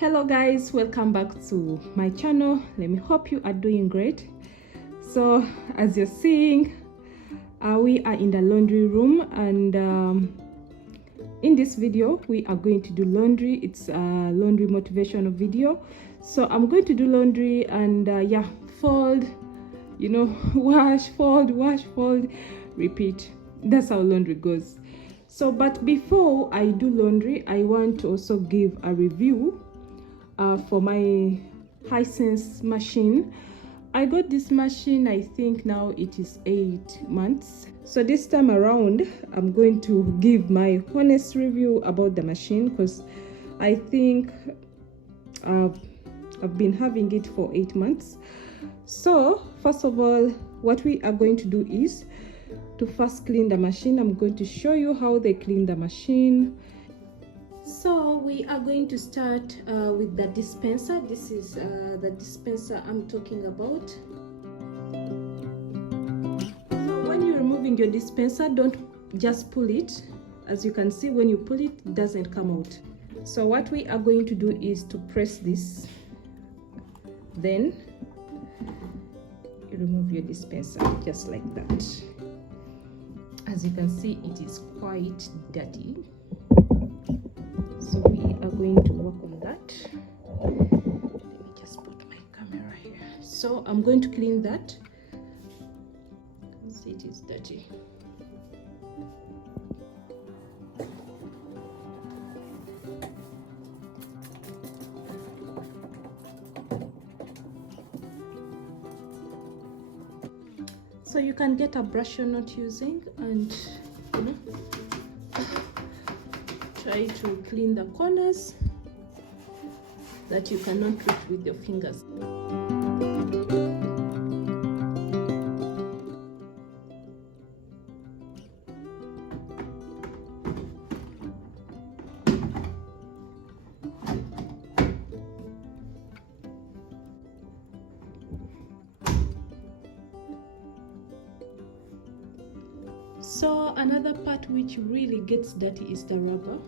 Hello guys, welcome back to my channel. Let me hope you are doing great. So as you're seeing, we are in the laundry room, and in this video we are going to do laundry. It's a laundry motivational video. So I'm going to do laundry and yeah, fold, wash, fold, repeat. That's how laundry goes. So but before I do laundry, I want to also give a review for my Hisense machine. I got this machine, I think now it is 8 months. So this time around I'm going to give my honest review about the machine, because I think I've been having it for 8 months. So first of all, what we are going to do is to first clean the machine. I'm going to show you how they clean the machine. So we are going to start with the dispenser. This is the dispenser I'm talking about. So when you're removing your dispenser, don't just pull it. As you can see, when you pull it, it doesn't come out. So what we are going to do is to press this. Then you remove your dispenser just like that. As you can see, it is quite dirty. So we are going to work on that. Let me just put my camera here. So I'm going to clean that. See, it is dirty. So you can get a brush you're not using and try to clean the corners that you cannot reach with your fingers. So another part which really gets dirty is the rubber.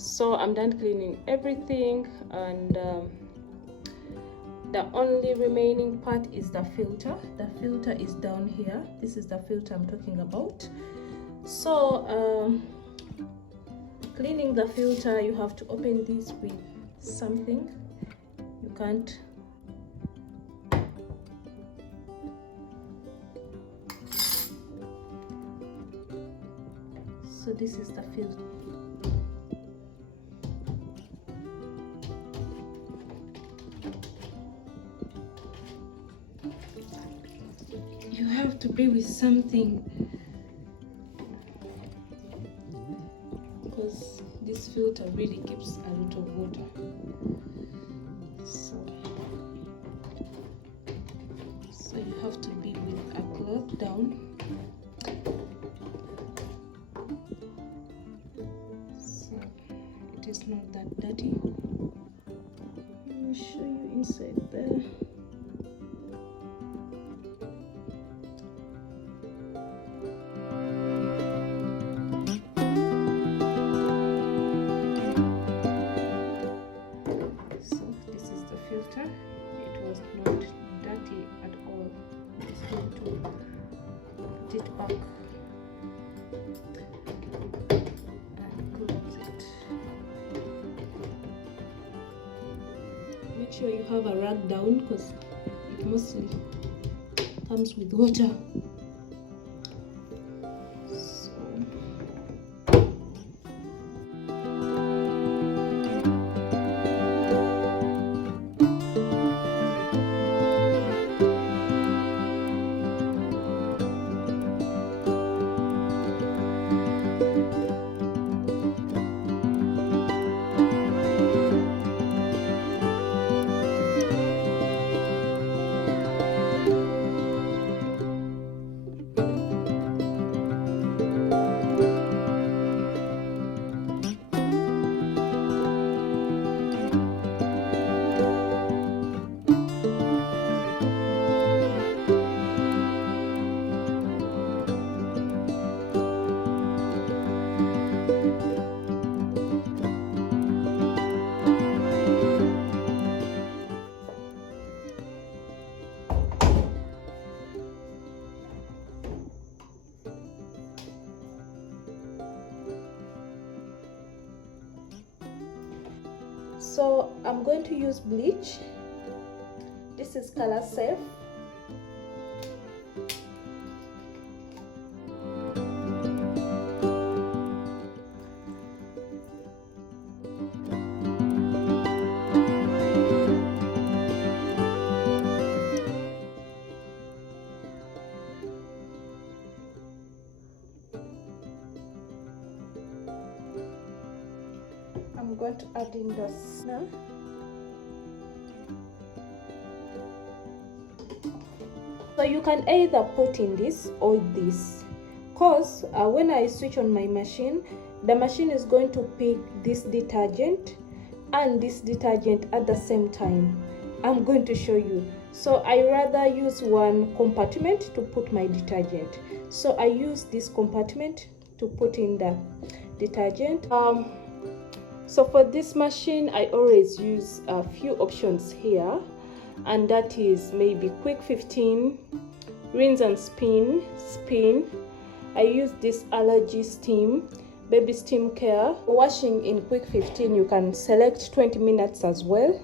So I'm done cleaning everything, and the only remaining part is the filter. The filter is down here. This is the filter I'm talking about. So cleaning the filter, you have to open this with something. You can't. So this is the filter. You have to be with something, because this filter really keeps a lot of water. So you have to be with a cloth down. So it is not that dirty. Let me show you inside there. It was not dirty at all. Just going to put it back and close it. Make sure you have a rag down, because it mostly comes with water. So I'm going to use bleach. This is color safe. I'm going to add in this now. So you can either put in this or this, because when I switch on my machine, the machine is going to pick this detergent and this detergent at the same time. I'm going to show you. So I rather use one compartment to put my detergent. So I use this compartment to put in the detergent. So for this machine, I always use a few options here, and that is maybe quick 15, rinse and spin. I use this allergy steam, baby steam care. Washing in quick 15, you can select 20 minutes as well.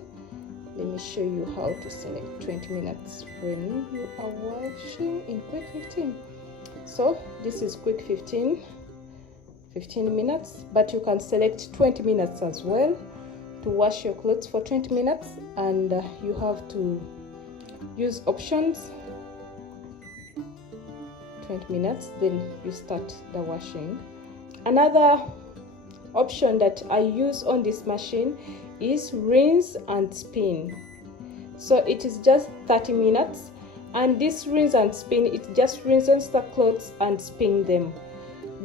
Let me show you how to select 20 minutes when you are washing in quick 15. So this is quick 15 minutes, but you can select 20 minutes as well to wash your clothes for 20 minutes, and you have to use options 20 minutes, then you start the washing. Another option that I use on this machine is rinse and spin. So it is just 30 minutes, and this rinse and spin, it just rinses the clothes and spin them.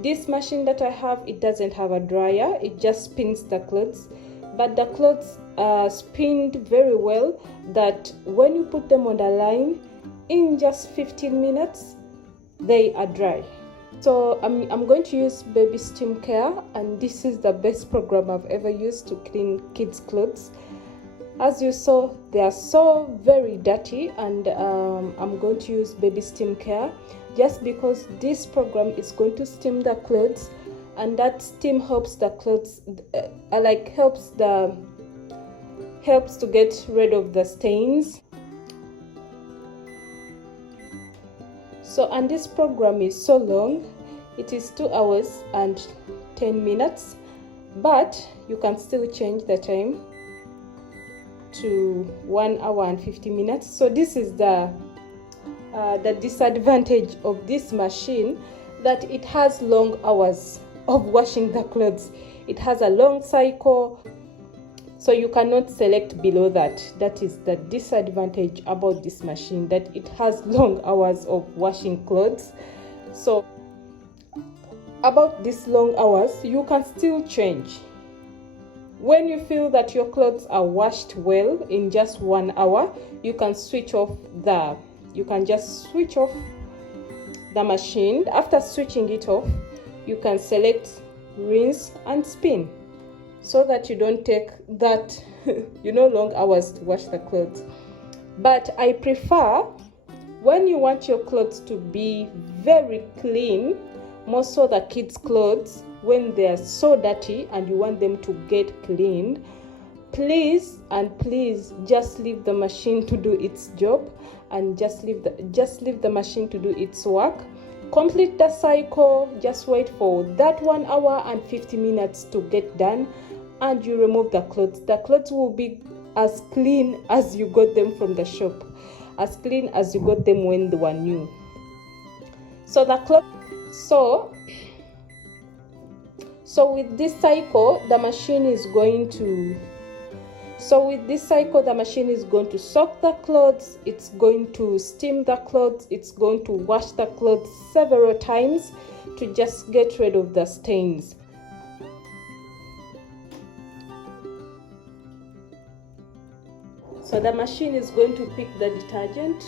This machine that I have, it doesn't have a dryer, it just spins the clothes, but the clothes are spinned very well that when you put them on the line, in just 15 minutes they are dry. So I'm going to use baby steam care, and this is the best program I've ever used to clean kids' clothes. As you saw, they are so very dirty, and I'm going to use baby steam care just because this program is going to steam the clothes, and that steam helps the clothes helps to get rid of the stains. So, and this program is so long, it is 2 hours and 10 minutes, but you can still change the time to 1 hour and 50 minutes. So this is the disadvantage of this machine, that it has long hours of washing the clothes. It has a long cycle, so you cannot select below that. That is the disadvantage about this machine, that it has long hours of washing clothes. So about these long hours, you can still change. When you feel that your clothes are washed well in just 1 hour, you can just switch off the machine. After switching it off, you can select rinse and spin, so that you don't take that long hours to wash the clothes. But I prefer, when you want your clothes to be very clean, more so the kids' clothes, when they are so dirty and you want them to get cleaned, please just leave the machine to do its job, and just leave the machine to do its work. Complete the cycle, just wait for that 1 hour and 50 minutes to get done, and you remove the clothes. The clothes will be as clean as you got them from the shop, as clean as you got them when they were new. So the clothes, so with this cycle, the machine is going to soak the clothes, it's going to steam the clothes, it's going to wash the clothes several times to just get rid of the stains. So the machine is going to pick the detergent.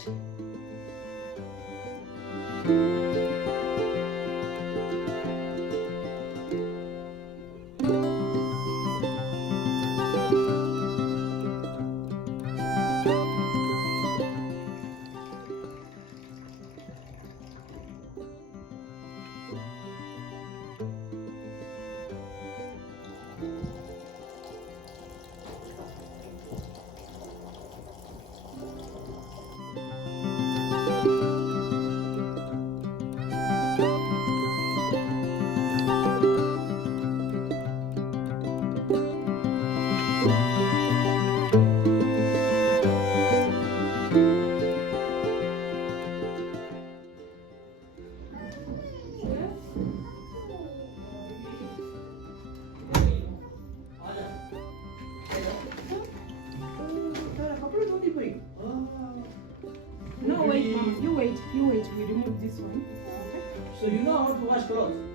this one. Okay. So you know how to wash clothes?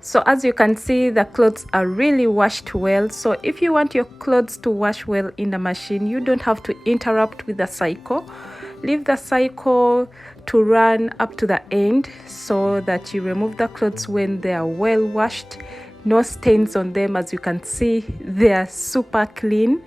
So as you can see, the clothes are really washed well. So if you want your clothes to wash well in the machine, you don't have to interrupt with the cycle. Leave the cycle to run up to the end so that you remove the clothes when they are well washed. No stains on them. As you can see, they are super clean.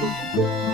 Bye.